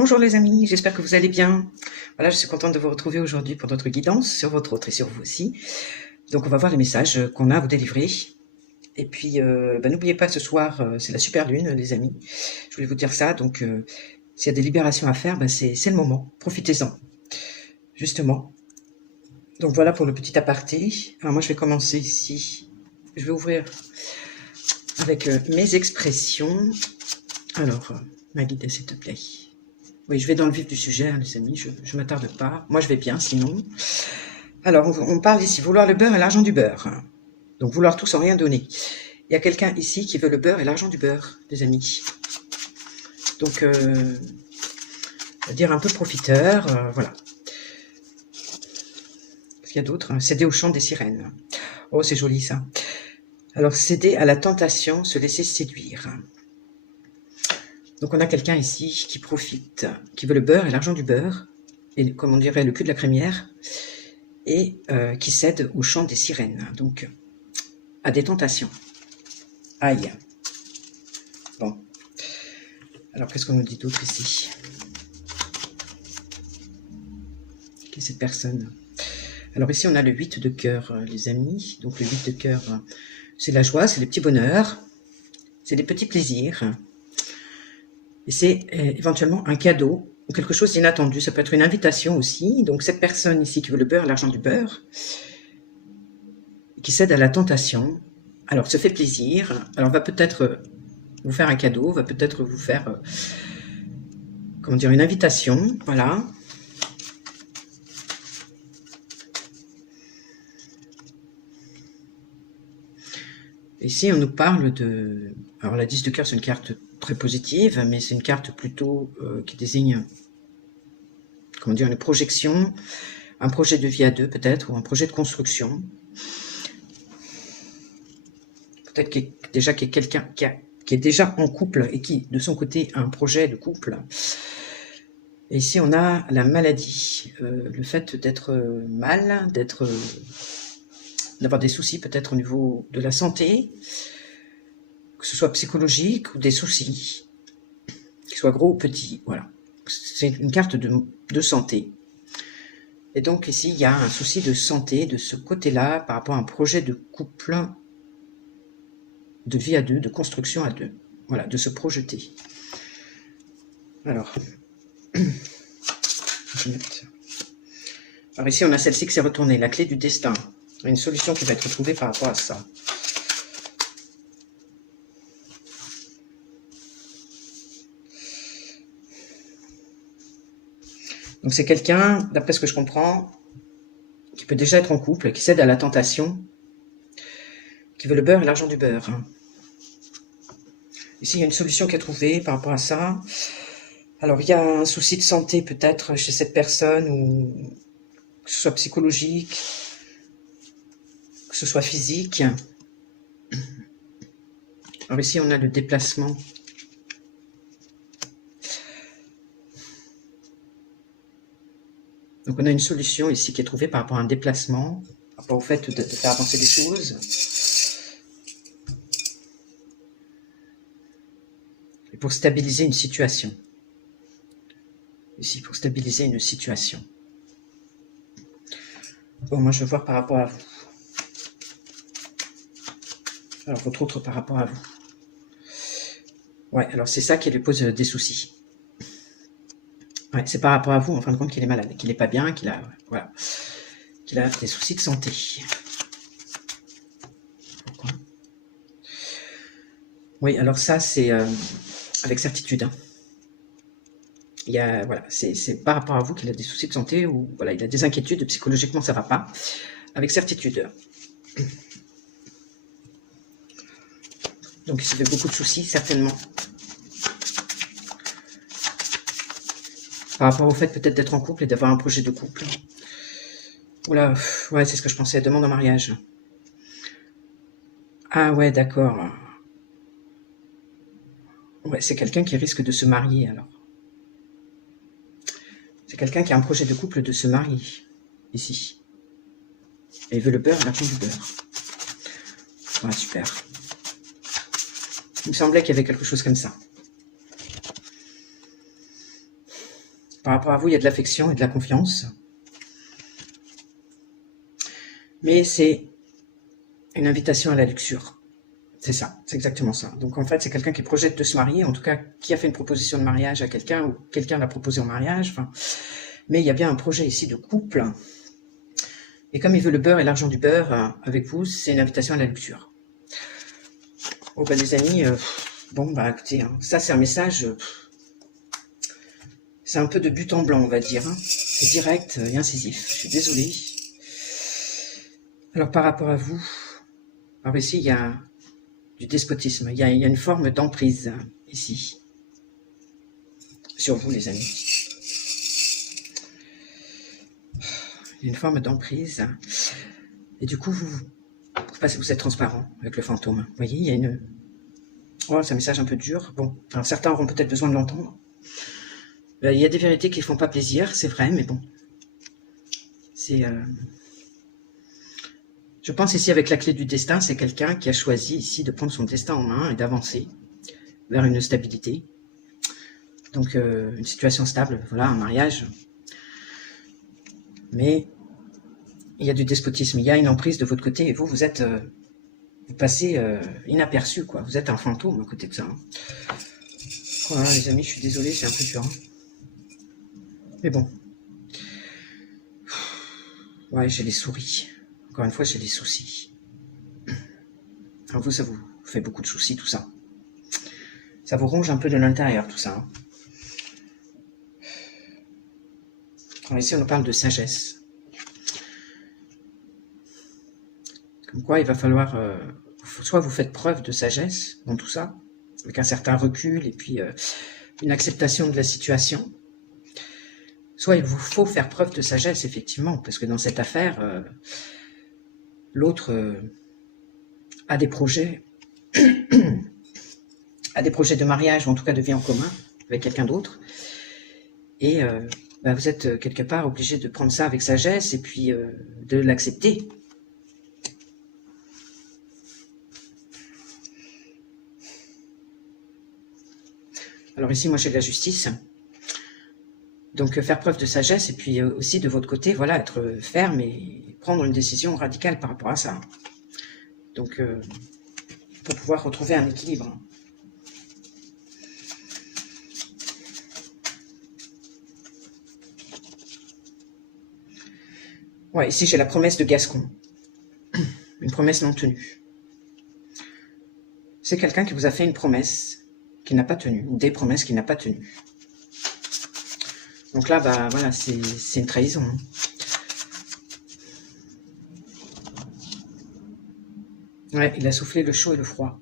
Bonjour les amis, j'espère que vous allez bien. Voilà, je suis contente de vous retrouver aujourd'hui pour notre guidance sur votre autre et sur vous aussi. Donc on va voir les messages qu'on a à vous délivrer. Et puis n'oubliez pas, ce soir, c'est la super lune les amis. Je voulais vous dire ça, donc s'il y a des libérations à faire, c'est le moment, profitez-en. Justement. Donc voilà pour le petit aparté. Alors moi je vais commencer ici. Je vais ouvrir avec mes expressions. Alors, ma guide, s'il te plaît. Oui, je vais dans le vif du sujet, hein, les amis, je ne m'attarde pas. Moi, je vais bien, sinon. Alors, on parle ici, vouloir le beurre et l'argent du beurre. Donc, vouloir tout sans rien donner. Il y a quelqu'un ici qui veut le beurre et l'argent du beurre, les amis. Donc, on va dire un peu profiteur, voilà. Qu'est-ce qu'il y a d'autre? Céder au chant des sirènes. Oh, c'est joli, ça. Alors, céder à la tentation, se laisser séduire. Donc on a quelqu'un ici qui profite, qui veut le beurre et l'argent du beurre, et comme on dirait le cul de la crémière, et qui cède au chant des sirènes, donc à des tentations. Aïe. Bon. Alors qu'est-ce qu'on nous dit d'autre ici? Qui est cette personne? Alors ici on a le 8 de cœur, les amis. Donc le 8 de cœur, c'est la joie, c'est les petits bonheurs, c'est des petits plaisirs. Et c'est éventuellement un cadeau ou quelque chose d'inattendu. Ça peut être une invitation aussi. Donc cette personne ici qui veut le beurre, l'argent du beurre, qui cède à la tentation, alors se fait plaisir. Alors va peut-être vous faire un cadeau, va peut-être vous faire, comment dire, une invitation. Voilà. Ici, on nous parle de... Alors la 10 de cœur, c'est une carte très positive, mais c'est une carte plutôt qui désigne, comment dire, une projection, un projet de vie à deux peut-être, ou un projet de construction. Peut-être qu'il y a quelqu'un qui est déjà en couple et qui, de son côté, a un projet de couple. Et ici, on a la maladie, le fait d'être mal, d'avoir des soucis peut-être au niveau de la santé, que ce soit psychologique ou des soucis, qu'ils soient gros ou petits, voilà. C'est une carte de santé. Et donc ici, il y a un souci de santé de ce côté-là par rapport à un projet de couple, de vie à deux, de construction à deux. Voilà, de se projeter. Alors, alors ici, on a celle-ci qui s'est retournée, la clé du destin. Il y a une solution qui va être trouvée par rapport à ça. Donc c'est quelqu'un, d'après ce que je comprends, qui peut déjà être en couple, qui cède à la tentation, qui veut le beurre et l'argent du beurre. Ici, il y a une solution qui est trouvée par rapport à ça. Alors, il y a un souci de santé peut-être chez cette personne, ou que ce soit psychologique, que ce soit physique. Alors ici, on a le déplacement. Donc on a une solution ici qui est trouvée par rapport à un déplacement, par rapport au fait de faire avancer les choses. Et pour stabiliser une situation. Ici, pour stabiliser une situation. Bon, moi je veux voir par rapport à vous. Alors, votre autre par rapport à vous. Ouais, alors c'est ça qui lui pose des soucis. Ouais, c'est par rapport à vous, en fin de compte, qu'il est malade, qu'il n'est pas bien, qu'il a, voilà, qu'il a des soucis de santé. Pourquoi? Oui, alors ça, c'est avec certitude. Hein. Il y a, voilà, c'est par rapport à vous qu'il a des soucis de santé, ou voilà, il a des inquiétudes, psychologiquement ça ne va pas. Avec certitude. Donc il se fait beaucoup de soucis, certainement. Par rapport au fait peut-être d'être en couple et d'avoir un projet de couple. Oula, ouais, c'est ce que je pensais, demande en mariage. Ah ouais, d'accord. Ouais, c'est quelqu'un qui risque de se marier, alors. C'est quelqu'un qui a un projet de couple de se marier, ici. Et il veut le beurre et l'argent du beurre. Ouais, super. Il me semblait qu'il y avait quelque chose comme ça. par rapport à vous, il y a de l'affection et de la confiance. Mais c'est une invitation à la luxure. C'est ça, c'est exactement ça. Donc en fait, c'est quelqu'un qui projette de se marier, en tout cas qui a fait une proposition de mariage à quelqu'un, ou quelqu'un l'a proposé en mariage. Enfin, mais il y a bien un projet ici de couple. Et comme il veut le beurre et l'argent du beurre avec vous, c'est une invitation à la luxure. Oh ben les amis, bon bah écoutez, hein, ça c'est un message, c'est un peu de but en blanc on va dire. Hein. C'est direct et incisif, je suis désolée. Alors par rapport à vous, alors ici il y a du despotisme, il y a une forme d'emprise ici, sur vous les amis. Il y a une forme d'emprise, et du coup vous êtes transparent avec le fantôme. Vous voyez, il y a une... Oh, c'est un message un peu dur. Bon, alors certains auront peut-être besoin de l'entendre. Il y a des vérités qui ne font pas plaisir, c'est vrai, mais bon. C'est... Je pense ici avec la clé du destin, c'est quelqu'un qui a choisi ici de prendre son destin en main et d'avancer vers une stabilité. Donc une situation stable, voilà, un mariage. Mais il y a du despotisme, il y a une emprise de votre côté et vous êtes... vous passez inaperçu, quoi. Vous êtes un fantôme à côté de ça. Hein. Voilà, les amis, je suis désolé, c'est un peu dur. Hein. Mais bon. Ouais, j'ai les souris. Encore une fois, j'ai des soucis. Alors vous, ça vous fait beaucoup de soucis, tout ça. Ça vous ronge un peu de l'intérieur, tout ça. Hein. Alors ici, on nous parle de sagesse. Comme quoi, il va falloir... soit vous faites preuve de sagesse dans tout ça, avec un certain recul et puis une acceptation de la situation. Soit il vous faut faire preuve de sagesse, effectivement, parce que dans cette affaire, l'autre a des projets, de mariage, ou en tout cas de vie en commun, avec quelqu'un d'autre, et bah, vous êtes quelque part obligé de prendre ça avec sagesse, et puis de l'accepter. Alors ici, moi j'ai de la justice. Donc faire preuve de sagesse et puis aussi de votre côté, voilà, être ferme et prendre une décision radicale par rapport à ça. Donc pour pouvoir retrouver un équilibre. Ouais, ici j'ai la promesse de Gascon. Une promesse non tenue. C'est quelqu'un qui vous a fait une promesse qui n'a pas tenu, ou des promesses qui n'a pas tenu. Donc là, bah voilà, c'est une trahison. Hein. Ouais, il a soufflé le chaud et le froid.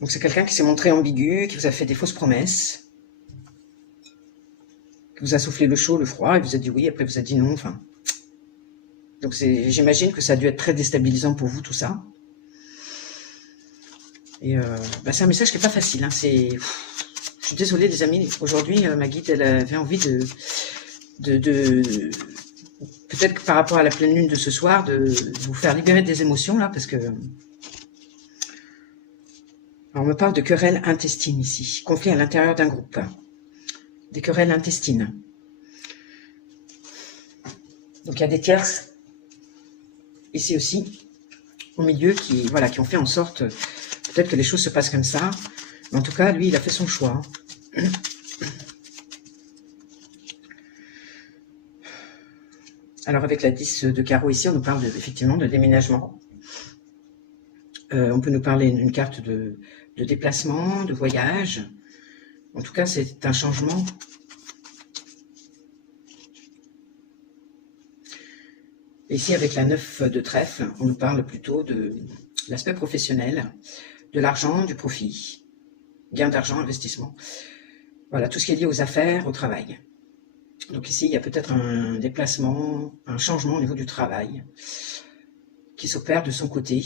Donc c'est quelqu'un qui s'est montré ambigu, qui vous a fait des fausses promesses, qui vous a soufflé le chaud, le froid, et vous a dit oui, après vous a dit non, enfin. Donc j'imagine que ça a dû être très déstabilisant pour vous, tout ça. Et bah, c'est un message qui n'est pas facile, hein, je suis désolée les amis, aujourd'hui ma guide elle avait envie de peut-être que par rapport à la pleine lune de ce soir, de vous faire libérer des émotions là, parce que alors, on me parle de querelles intestines ici, conflit à l'intérieur d'un groupe, des querelles intestines. Donc il y a des tierces ici aussi, au milieu, qui ont fait en sorte, peut-être que les choses se passent comme ça, mais en tout cas, lui, il a fait son choix. Alors avec la 10 de carreau ici, on nous parle effectivement de déménagement. On peut nous parler d'une carte de déplacement, de voyage. En tout cas, c'est un changement. Ici, avec la 9 de trèfle, on nous parle plutôt de l'aspect professionnel, de l'argent, du profit, gain d'argent, investissement. Voilà, tout ce qui est lié aux affaires, au travail. Donc ici, il y a peut-être un déplacement, un changement au niveau du travail qui s'opère de son côté.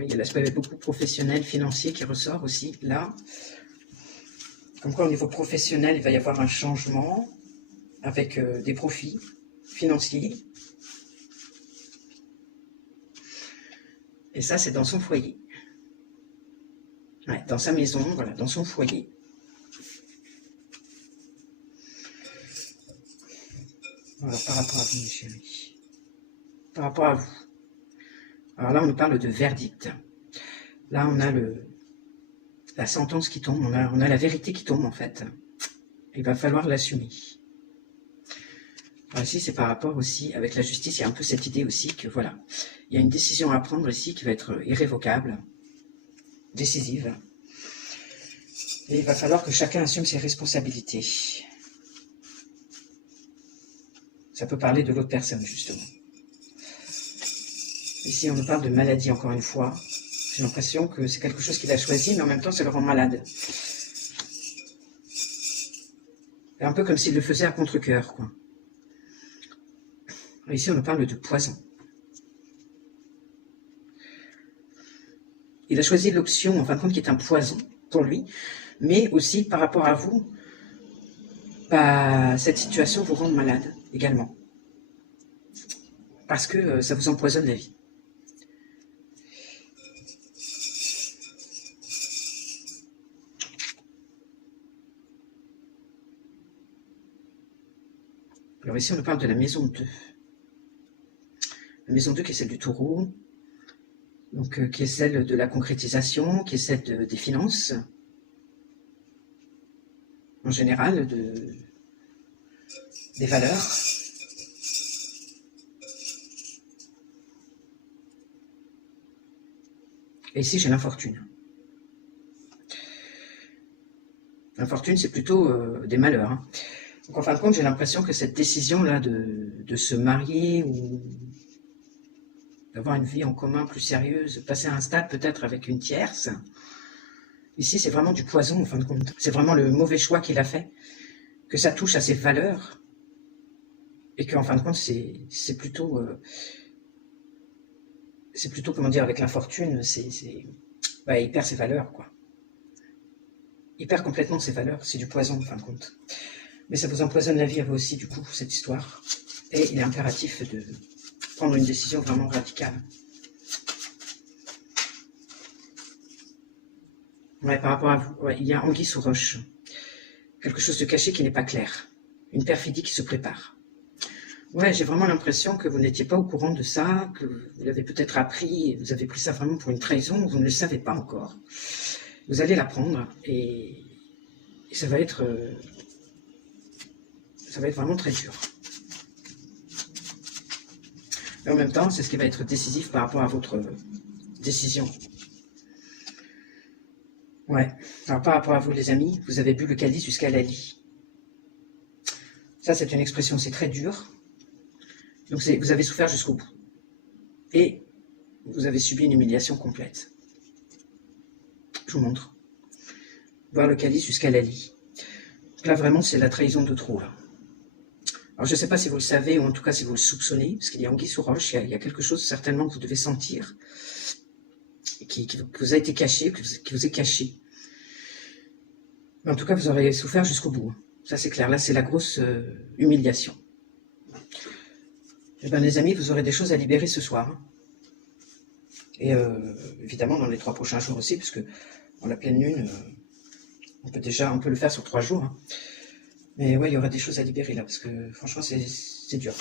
Il y a l'aspect beaucoup professionnel, financier qui ressort aussi là. Comme quoi au niveau professionnel, il va y avoir un changement avec des profits financiers. Et ça, c'est dans son foyer. Ouais, dans sa maison, voilà, dans son foyer. Voilà, par rapport à vous, mes chéris. Par rapport à vous. Alors là, on nous parle de verdict. Là, on a la sentence qui tombe, on a la vérité qui tombe, en fait. Il va falloir l'assumer. Alors ici, c'est par rapport aussi, avec la justice, il y a un peu cette idée aussi que, voilà, il y a une décision à prendre ici qui va être irrévocable, décisive. Et il va falloir que chacun assume ses responsabilités. Ça peut parler de l'autre personne, justement. Ici, on nous parle de maladie, encore une fois. J'ai l'impression que c'est quelque chose qu'il a choisi, mais en même temps, ça le rend malade. C'est un peu comme s'il le faisait à contre-cœur, quoi. Ici, on nous parle de poison. Il a choisi l'option, en fin de compte, qui est un poison pour lui, mais aussi par rapport à vous, bah, cette situation vous rend malade également. Parce que ça vous empoisonne la vie. Alors ici, on nous parle de la maison 2. La maison 2 qui est celle du taureau, donc qui est celle de la concrétisation, qui est celle des finances, en général, des valeurs. Et ici, j'ai l'infortune. L'infortune, c'est plutôt des malheurs. Hein. Donc, en fin de compte, j'ai l'impression que cette décision-là de se marier ou d'avoir une vie en commun plus sérieuse, passer à un stade peut-être avec une tierce, ici, c'est vraiment du poison, en fin de compte. C'est vraiment le mauvais choix qu'il a fait, que ça touche à ses valeurs, et qu'en fin de compte, c'est plutôt, comment dire, avec l'infortune, bah, il perd ses valeurs, quoi. Il perd complètement ses valeurs, c'est du poison, en fin de compte. Mais ça vous empoisonne la vie à vous aussi, du coup, cette histoire. Et il est impératif de prendre une décision vraiment radicale. Ouais, par rapport à vous, ouais, il y a anguille sous roche. Quelque chose de caché qui n'est pas clair. Une perfidie qui se prépare. Ouais, j'ai vraiment l'impression que vous n'étiez pas au courant de ça, que vous l'avez peut-être appris, et vous avez pris ça vraiment pour une trahison, vous ne le savez pas encore. Vous allez l'apprendre et ça va être vraiment très dur. Mais en même temps, c'est ce qui va être décisif par rapport à votre décision. Ouais. Alors par rapport à vous, les amis, vous avez bu le calice jusqu'à la lie. Ça, c'est une expression, c'est très dur. Donc vous avez souffert jusqu'au bout. Et vous avez subi une humiliation complète. Je vous montre. Boire le calice jusqu'à la lie. Donc là, vraiment, c'est la trahison de trop, là. Alors, je ne sais pas si vous le savez, ou en tout cas si vous le soupçonnez, parce qu'il y a anguille sous roche, il y a quelque chose certainement que vous devez sentir, qui vous a été caché, qui vous est caché. Mais en tout cas, vous aurez souffert jusqu'au bout. Ça, c'est clair. Là, c'est la grosse humiliation. Eh bien, les amis, vous aurez des choses à libérer ce soir. Et évidemment, dans les 3 prochains jours aussi, parce que dans la pleine lune, on peut le faire sur 3 jours. Hein. Mais ouais, il y aura des choses à libérer là, parce que franchement, c'est dur.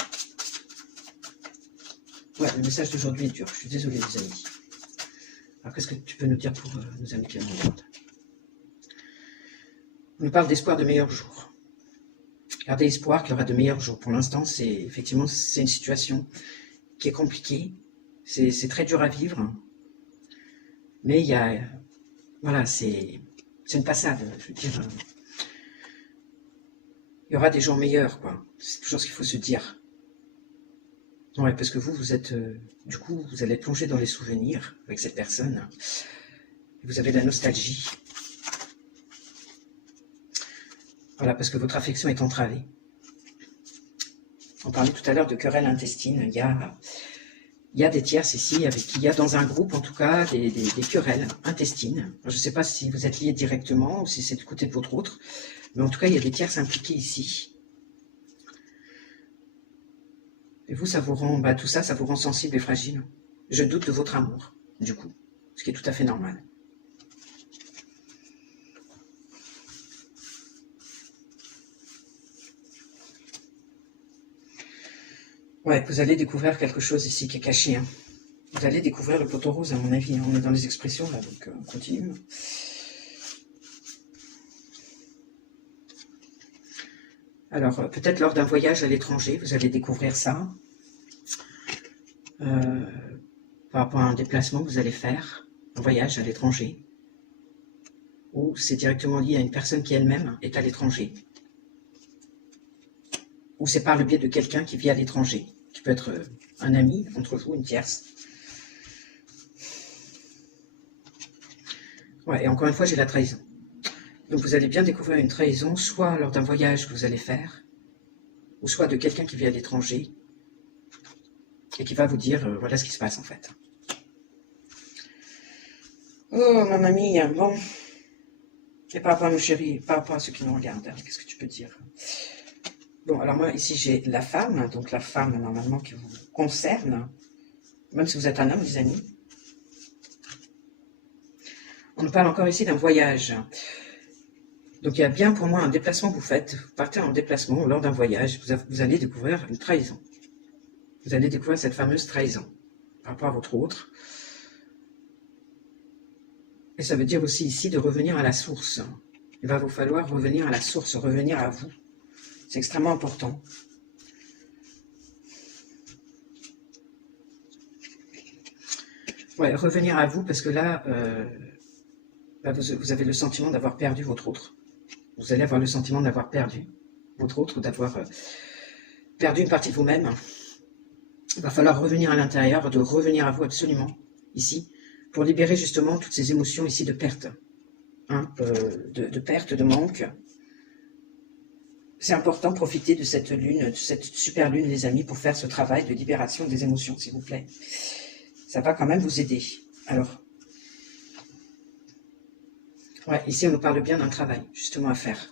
Ouais, le message d'aujourd'hui est dur. Je suis désolé, les amis. Alors, qu'est-ce que tu peux nous dire pour nos amis qui nous regardent? On nous parle d'espoir de meilleurs jours. Gardez espoir qu'il y aura de meilleurs jours. Pour l'instant, effectivement, c'est une situation qui est compliquée. C'est très dur à vivre. Mais il y a... Voilà, c'est une passade, je veux dire. Il y aura des jours meilleurs, quoi. C'est toujours ce qu'il faut se dire. Ouais, parce que vous êtes... du coup, vous allez plonger dans les souvenirs avec cette personne. Vous avez de la nostalgie. Voilà, parce que votre affection est entravée. On parlait tout à l'heure de querelles intestines. Il y a des tierces ici, avec qui il y a dans un groupe, en tout cas, des querelles intestines. Je ne sais pas si vous êtes liés directement ou si c'est du côté de votre autre. Mais en tout cas, il y a des tierces impliquées ici. Et vous, ça vous rend, bah, tout ça, ça vous rend sensible et fragile. Je doute de votre amour, du coup, ce qui est tout à fait normal. Ouais, vous allez découvrir quelque chose ici qui est caché. Hein. Vous allez découvrir le poteau rose, à mon avis. Hein. On est dans les expressions, là, donc on continue. Alors, peut-être lors d'un voyage à l'étranger, vous allez découvrir ça. Par rapport à un déplacement que vous allez faire, un voyage à l'étranger. Ou c'est directement lié à une personne qui elle-même est à l'étranger. Ou c'est par le biais de quelqu'un qui vit à l'étranger, qui peut être un ami entre vous, une tierce. Ouais, et encore une fois, j'ai la trahison. Donc vous allez bien découvrir une trahison, soit lors d'un voyage que vous allez faire, ou soit de quelqu'un qui vit à l'étranger, et qui va vous dire, voilà ce qui se passe en fait. Oh, ma mamie, bon. Et par rapport à nos chéris, par rapport à ceux qui nous regardent, qu'est-ce que tu peux dire? Bon, alors moi, ici, j'ai la femme, donc la femme, normalement, qui vous concerne, même si vous êtes un homme, les amis. On nous parle encore ici d'un voyage. Donc, il y a bien pour moi un déplacement que vous faites. Vous partez en déplacement lors d'un voyage, vous allez découvrir une trahison. Vous allez découvrir cette fameuse trahison par rapport à votre autre. Et ça veut dire aussi ici de revenir à la source. Il va vous falloir revenir à la source, revenir à vous. C'est extrêmement important. Ouais, revenir à vous parce que là, vous avez le sentiment d'avoir perdu votre autre. Vous allez avoir le sentiment d'avoir perdu votre autre, d'avoir perdu une partie de vous-même. Il va falloir revenir à l'intérieur, de revenir à vous absolument, ici, pour libérer justement toutes ces émotions ici de perte, hein, de perte, de manque. C'est important, profiter de cette lune, de cette super lune, les amis, pour faire ce travail de libération des émotions, s'il vous plaît. Ça va quand même vous aider. Alors, ouais, ici on nous parle bien d'un travail, justement, à faire,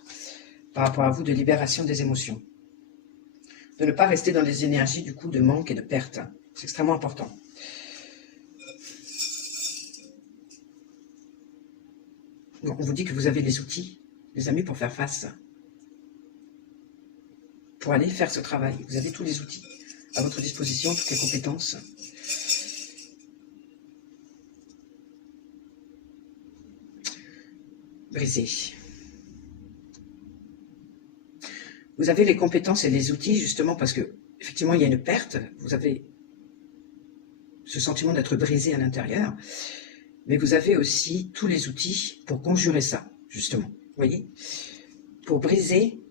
par rapport à vous, de libération des émotions. De ne pas rester dans des énergies, du coup, de manque et de perte. C'est extrêmement important. Bon, on vous dit que vous avez les outils, les amis, pour faire face. Pour aller faire ce travail. Vous avez tous les outils à votre disposition, toutes les compétences. Brisé. Vous avez les compétences et les outils justement parce que, effectivement, il y a une perte. Vous avez ce sentiment d'être brisé à l'intérieur. Mais vous avez aussi tous les outils pour conjurer ça, justement. Vous voyez? Pour briser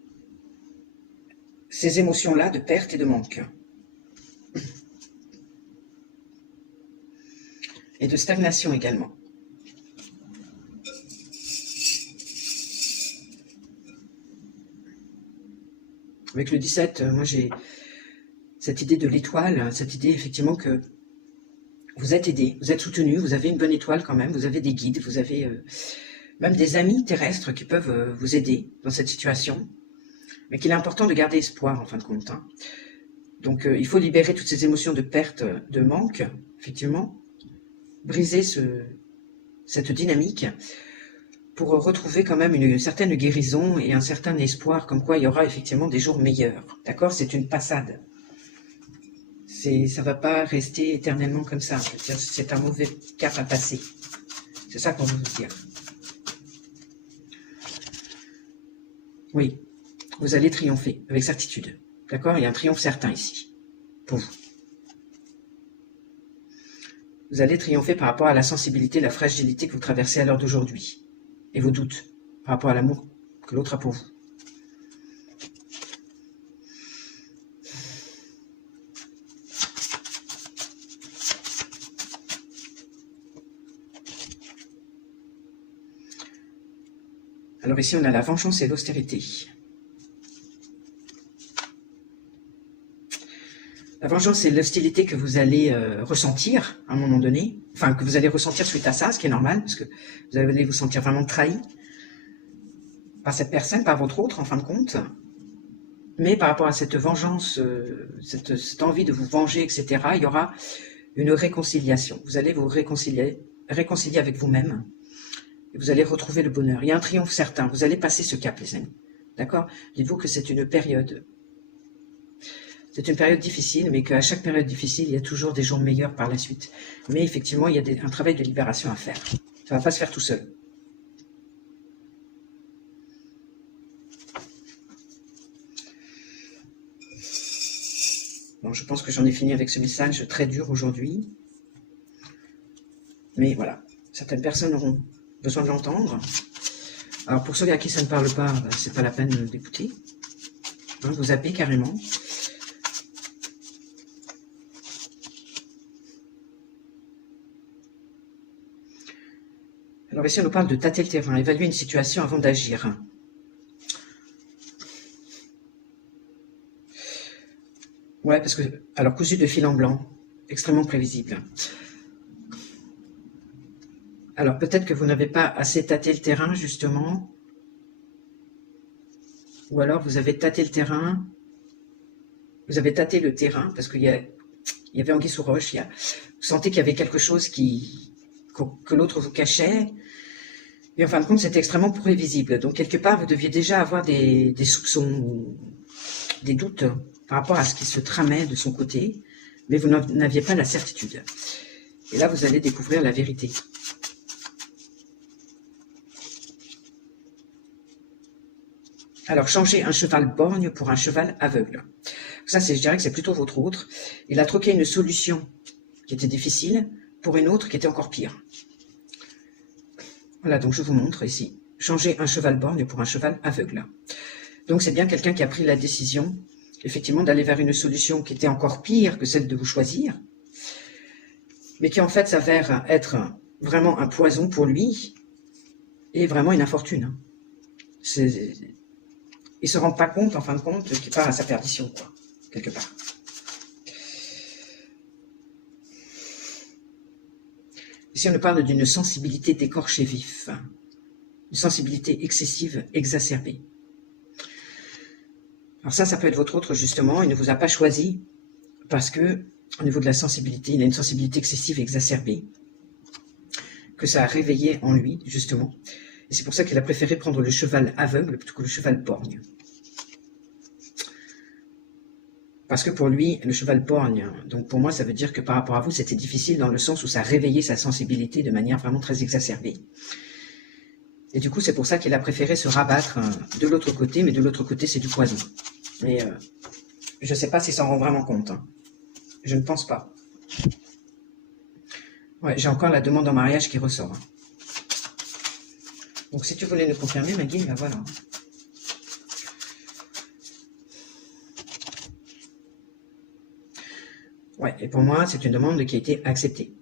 ces émotions-là de perte et de manque. Et de stagnation également. Avec le 17, moi j'ai cette idée de l'étoile, cette idée effectivement que vous êtes aidé, vous êtes soutenu, vous avez une bonne étoile quand même, vous avez des guides, vous avez même des amis terrestres qui peuvent vous aider dans cette situation, mais qu'il est important de garder espoir en fin de compte. Hein. Donc il faut libérer toutes ces émotions de perte, de manque, effectivement, briser cette dynamique pour retrouver quand même une certaine guérison et un certain espoir, comme quoi il y aura effectivement des jours meilleurs. D'accord? C'est une passade. Ça ne va pas rester éternellement comme ça. C'est un mauvais cap à passer. C'est ça qu'on veut vous dire. Oui, vous allez triompher, avec certitude. D'accord? Il y a un triomphe certain ici, pour vous. Vous allez triompher par rapport à la sensibilité, la fragilité que vous traversez à l'heure d'aujourd'hui. Et vos doutes par rapport à l'amour que l'autre a pour vous. Alors ici, on a la vengeance et l'austérité. La vengeance et l'hostilité que vous allez ressentir à un moment donné, enfin que vous allez ressentir suite à ça, ce qui est normal, parce que vous allez vous sentir vraiment trahi par cette personne, par votre autre en fin de compte. Mais par rapport à cette vengeance, cette envie de vous venger, etc., il y aura une réconciliation. Vous allez vous réconcilier avec vous-même. Et vous allez retrouver le bonheur. Il y a un triomphe certain. Vous allez passer ce cap, les amis. D'accord? Dites-vous que c'est une période. c'est une période difficile, mais qu'à chaque période difficile, il y a toujours des jours meilleurs par la suite. Mais effectivement, il y a un travail de libération à faire. Ça ne va pas se faire tout seul. Bon, je pense que j'en ai fini avec ce message très dur aujourd'hui. Mais voilà, certaines personnes auront besoin de l'entendre. Alors pour ceux à qui ça ne parle pas, bah, c'est pas la peine d'écouter. Hein, vous zappez carrément. Alors ici on nous parle de tâter le terrain, évaluer une situation avant d'agir. Ouais, parce que, alors cousu de fil en blanc, extrêmement prévisible. Alors peut-être que vous n'avez pas assez tâté le terrain, justement. Ou alors vous avez tâté le terrain. Vous avez tâté le terrain, parce qu'il y avait anguille sous roche. Vous sentez qu'il y avait quelque chose que l'autre vous cachait. Mais en fin de compte, c'était extrêmement prévisible. Donc quelque part, vous deviez déjà avoir des soupçons ou des doutes par rapport à ce qui se tramait de son côté. Mais vous n'aviez pas la certitude. Et là, vous allez découvrir la vérité. Alors, changer un cheval borgne pour un cheval aveugle. Ça, je dirais que c'est plutôt votre autre. Il a troqué une solution qui était difficile pour une autre qui était encore pire. Voilà, donc je vous montre ici. Changer un cheval borgne pour un cheval aveugle. Donc, c'est bien quelqu'un qui a pris la décision, effectivement, d'aller vers une solution qui était encore pire que celle de vous choisir, mais qui en fait s'avère être vraiment un poison pour lui et vraiment une infortune. Il se rend pas compte, en fin de compte, qu'il part à sa perdition, quoi, quelque part. Ici, on nous parle d'une sensibilité d'écorché vif, une sensibilité excessive, exacerbée. Alors ça peut être votre autre, justement, il ne vous a pas choisi parce que, au niveau de la sensibilité, il a une sensibilité excessive, exacerbée, que ça a réveillé en lui, justement. Et c'est pour ça qu'il a préféré prendre le cheval aveugle plutôt que le cheval borgne. Parce que pour lui, le cheval borgne, donc pour moi, ça veut dire que par rapport à vous, c'était difficile dans le sens où ça réveillait sa sensibilité de manière vraiment très exacerbée. Et du coup, c'est pour ça qu'il a préféré se rabattre de l'autre côté, mais de l'autre côté, c'est du poison. Mais je ne sais pas s'il s'en rend vraiment compte. Hein. Je ne pense pas. Ouais, j'ai encore la demande en mariage qui ressort. Hein. Donc si tu voulais nous confirmer, Maggie, ben voilà. Ouais, et pour moi, c'est une demande qui a été acceptée.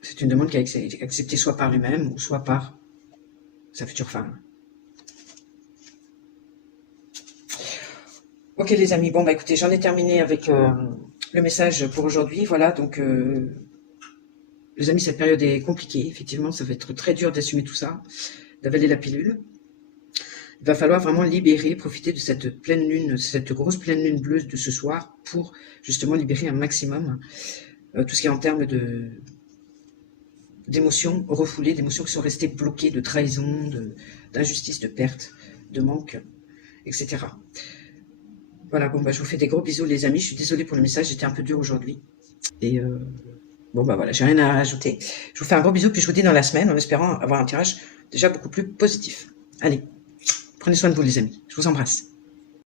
C'est une demande qui a été acceptée soit par lui-même ou soit par sa future femme. Ok les amis, bon bah écoutez, j'en ai terminé avec le message pour aujourd'hui. Voilà, donc les amis, cette période est compliquée. Effectivement, ça va être très dur d'assumer tout ça, d'avaler la pilule. Il va falloir vraiment libérer, profiter de cette pleine lune, cette grosse pleine lune bleue de ce soir pour justement libérer un maximum tout ce qui est en termes d'émotions refoulées, d'émotions qui sont restées bloquées, de trahison, d'injustice, de perte, de manque, etc. Voilà, bon bah je vous fais des gros bisous les amis, je suis désolée pour le message, j'étais un peu dur aujourd'hui. Et bon bah voilà, j'ai rien à rajouter. Je vous fais un gros bisou, puis je vous dis dans la semaine, en espérant avoir un tirage déjà beaucoup plus positif. Allez, prenez soin de vous les amis, je vous embrasse.